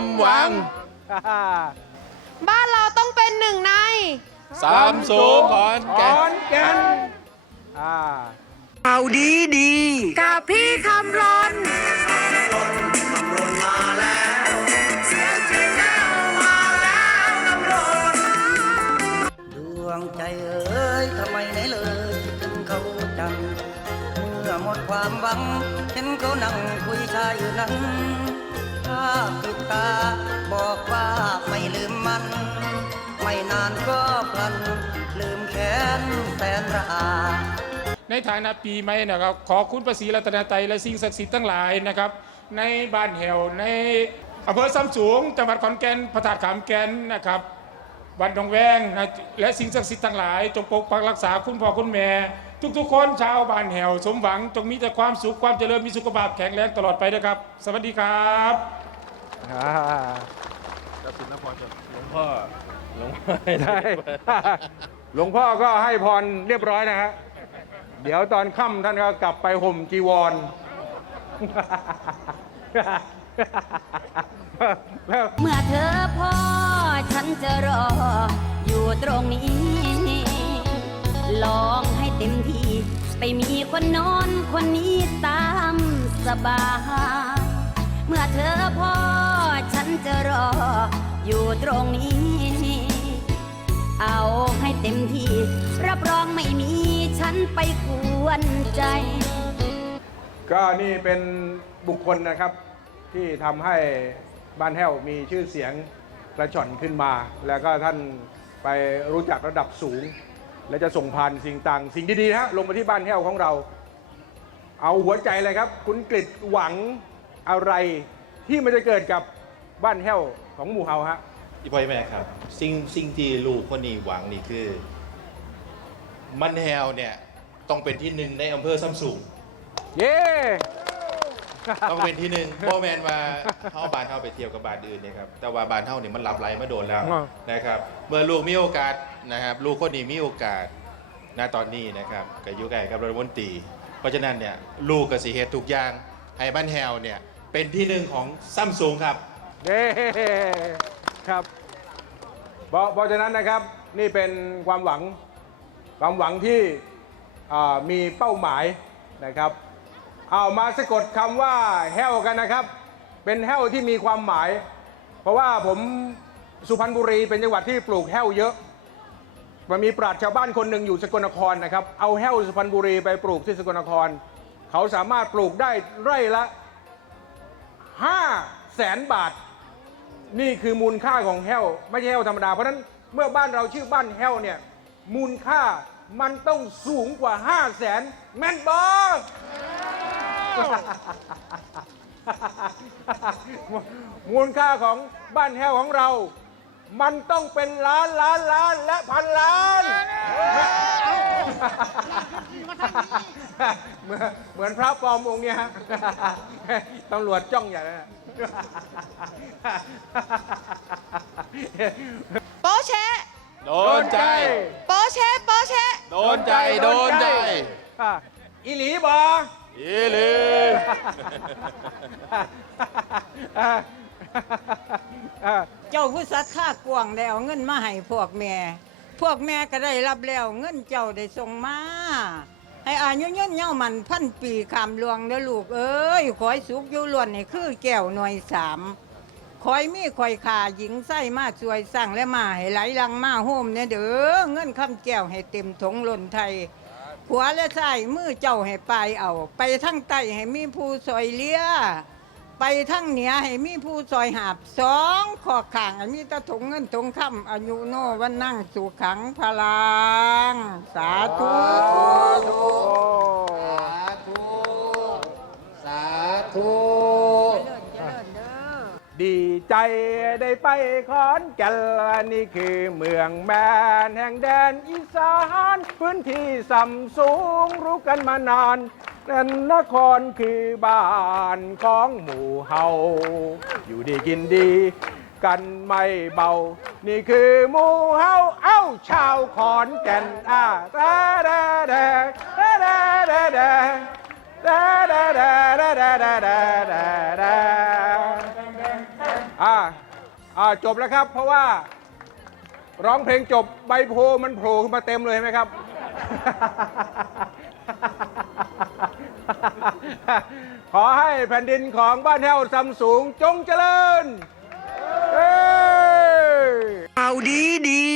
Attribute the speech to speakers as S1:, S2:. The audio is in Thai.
S1: มหวัง
S2: บ้านเราต้องเป็นหนึ่งใน
S1: สามสูงขอน
S3: ข
S1: แก่
S3: อน นแก่นอ่า
S4: เอาดีดี
S2: กับพี่คำรน
S4: ดวงใจเอ้ย ทำไมไหนเลยคิดถึงเขาจัง เมื่อหมดความหวัง เห็นเขานั่งคุยชายอยู่นั้น ถ้าปิดตา บอกว่าไม่ลืมมัน ไม่นานก็พลัน ลืมแค้นแสนระอา
S5: ในฐานะปีใหม่นะครับ ขอคุณพระศรีรัตนตรัยและสิ่งศักดิ์สิทธิ์ทั้งหลายนะครับ ในบ้านแหวในอำเภอซ้ำสูง จังหวัดขอนแก่นพระธาตุขามแก่นนะครับวันดงแวงนะและสิ่งศักดิ์สิทธิ์ทั้งหลาย จงปกปักรักษาคุณพ่อคุณแม่ ทุกๆ คนชาวบ้านแหวสมหวัง จงมีแต่ความสุขความเจริญมีสุขภาพแข็งแรงตลอดไปนะครับ สวัสดีครับ
S3: อ่า
S1: หลวงพ่อหลวงพ่อ
S3: ได้ หลวงพ่อก็ให้พรเรียบร้อยนะฮะ เดี๋ยวตอนค่ำท่านก็กลับไปห่มจีวร แล้ว
S6: เมื่อเธอพ่อฉันจะรอ อยู่ตรงนี้ ลองให้เต็มที่ ไปมีคนนอนคนนี้ตามสบาย เมื่อเธอพ่อฉัน จะรอ อยู่ตรงนี้ เอาให้เต็มที่ รับรองไม่มีฉันไปกวนใจ
S3: ก็นี่เป็นบุคคลนะครับที่ทำให้บ้านแห้วมีชื่อเสียงกระชอนขึ้นมา แล้วก็ท่านไปรู้จักระดับสูง และจะส่งผ่านสิ่งต่าง สิ่งดีๆนะฮะลงมาที่บ้านแห้วของเรา เอาหัวใจเลยครับ คุณกฤษหวังอะไรที่มันจะเกิดกับ บ้านแห้วของหมู่เฮาฮะ
S1: อีพ่อแม่ครับ สิ่งสิ่งที่ลูกคนนี้หวังนี่คือ มันแฮวเนี่ย ต้องเป็นที่หนึ่งในอำเภอซัมซุง
S3: เย้
S1: ต้องเป็นที่หนึ่งพ่อแมนว่าเข้าบ้านเข้าไปเที่ยวกับบ้านอื่นเนี่ยครับแต่ว่าบ้านเท่าเนี่ยมันหลับไหลมาโดนแล้ว
S3: อ่า
S1: นะครับเมื่อลูกมีโอกาสนะครับ ลูกคนนี้มีโอกาสณตอนนี้นะครับกับยุคไก่กับรัฐมนตรีเพราะฉะนั้นเนี่ยลูกกับสีเหตุทุกอย่างให้บ้านแฮวเนี่ยเป็นที่หนึ่งของซัมซุงครับ
S3: เย้ครับเพราะเพราะฉะนั้นนะครับนี่เป็นความหวังความหวังที่มีเป้าหมายนะครับ เอามาสะกดคำว่าแห้วกันนะครับ เป็นแห้วที่มีความหมาย เพราะว่าผมสุพรรณบุรีเป็นจังหวัดที่ปลูกแห้วเยอะมันมีปราชญ์ชาวบ้านคนหนึ่งอยู่สกลนครนะครับ เอาแห้วสุพรรณบุรีไปปลูกที่สกลนคร เขาสามารถปลูกได้ไร่ละ5แสนบาท นี่คือมูลค่าของแห้ว ไม่ใช่แห้วธรรมดา เพราะฉะนั้นเมื่อบ้านเราชื่อบ้านแห้วเนี่ย มูลค่ามันต้องสูงกว่า 5 0 0แสนแม่นบอมูลค่าของบ้านแห้วของเรา มันต้องเป็นล้านล้านล้านและพันล้านเหมือนเหมือนพระปลอมองค์เนี่ยฮะตำรวจจ้องใหญ่เลยนะ
S2: โป๊ะเชะ
S1: โดนใจ
S2: โป๊ะเชะโป๊ะเชะ
S1: โดนใจ โดนใจ
S3: อะอีหลีบอ
S1: อีหลี
S3: อะอะ
S7: เจ้าผู้สัตว์ค่ากวางได้เอาเงินมาให้พวกแม่ พวกแม่ก็ได้รับแล้วเงินเจ้าได้ส่งมา ให้อายุยืนเย้ามันพันปีคำลวงเด้อลูกเอ้ยขอยสุกอยู่ล้วนนี่คือแก้วหน่วยสามคอยมีคอยขาหญิงไส้มาสวยสั่งและมาให้ไหลลังมาโฮมเนี่ยเด้อเงินคำแก้วให้เต็มถงล่นไทยขัวและใส่มือเจ้าให้ไปเอา ไปทั้งไตให้มีผู้ซอยเลี้ย ไปทั้งเหนือให้มีผู้ซอยหาบสองขอข่างให้มีแตะถงเงินถงคำอายุโนวันนั่งสู่ขังพลัง สาธุ
S3: ดี ใจได้ไปขอนแก่นนี่คือเมืองแมนแห่งแดนอีสานพื้นที่สัมสูงรู้กันมานานนั่นนครคือบ้านของหมู่เฮาอยู่ดีกินดี กันไม่เบา นี่คือหมู่เฮาเอ้าชาวขอนแก่นอ่าดาดาดาดาดาดาดาดาดาดาด อ่าจบแล้วครับ เพราะว่า ร้องเพลงจบใบโพมันโผล่ขึ้นมาเต็มเลยเห็นไหมครับ ขอให้แผ่นดินของบ้านแห้วซำสูงจงเจริญเอ้ย
S2: กับพี่คำร้อง